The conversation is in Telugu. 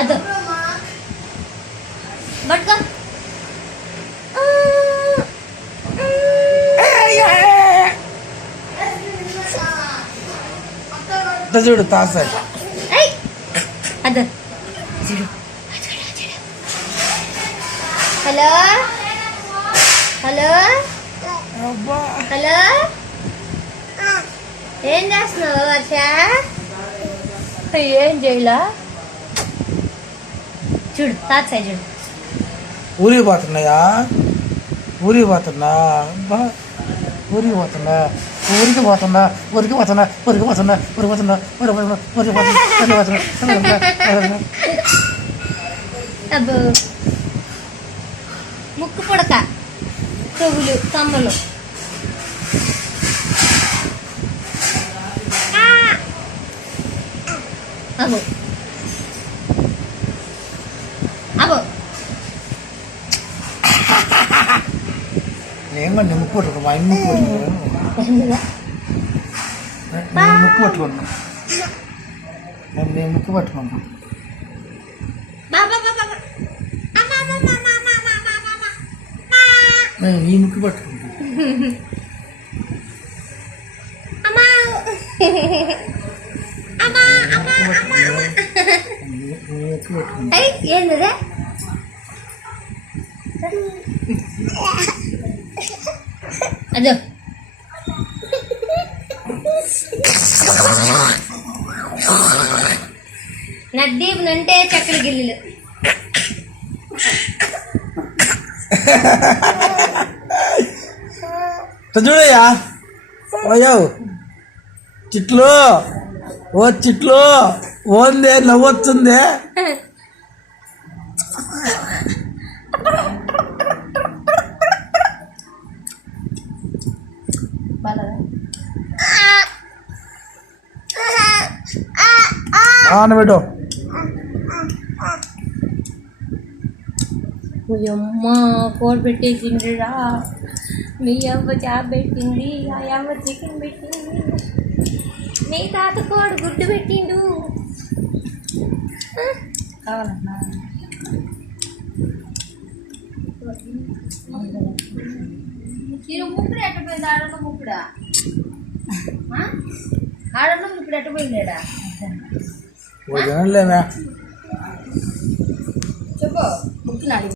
అదో పట్టుకో. చూడు తాసాయి అదో చూడు. హలో హలో హలో, ఏం చేస్తున్నావు వర్ష? ఏం చేయలా చూడు తాత చూడు. ఊరికి పోతున్నాయా? ఊరికి పోతున్నా ఊరికి పోతున్నా ఊరికి పోతున్నా ఊరికి పోతున్నా ఊరికి పోతున్నా ఊరికి పోతున్నా ఊరికి పోతున్నా. అబ్బో ముక్కు పుడక, చెవులు, కమ్మలు. అబ్బో అబ్బో ఏమండి ముక్కు పట్టుకో, మా ఇంటి ముక్కు ముక్కు పట్టుకున్నా నేను ముక్కు పట్టుకున్నా. ఈ ముక్కు పట్టుకుంటా. ఏంటిదే? అదో నడ్డీపు నంటే చక్కెర గిల్లులు. చూడయ్యా ఓయో చిట్లు, ఓ చిట్లు ఓందే నవ్వొచ్చుందే. ఆనబెట్టు. అమ్మ కోడి పెట్టేసిండ్రా, మీ అవ్వ చాప్ పెట్టింది, ఆ అవ్వ చికెన్ పెట్టింది, మీ తాత కోడి గుడ్డు పెట్టిండు. కావాలన్నా ముప్పుడు ఎట్టపోయింది? ఆడలో ముప్పుడా? ఆడలో ముప్పుడు ఎట్టపోయిందేడా? చెప్పు ముక్కునాడు.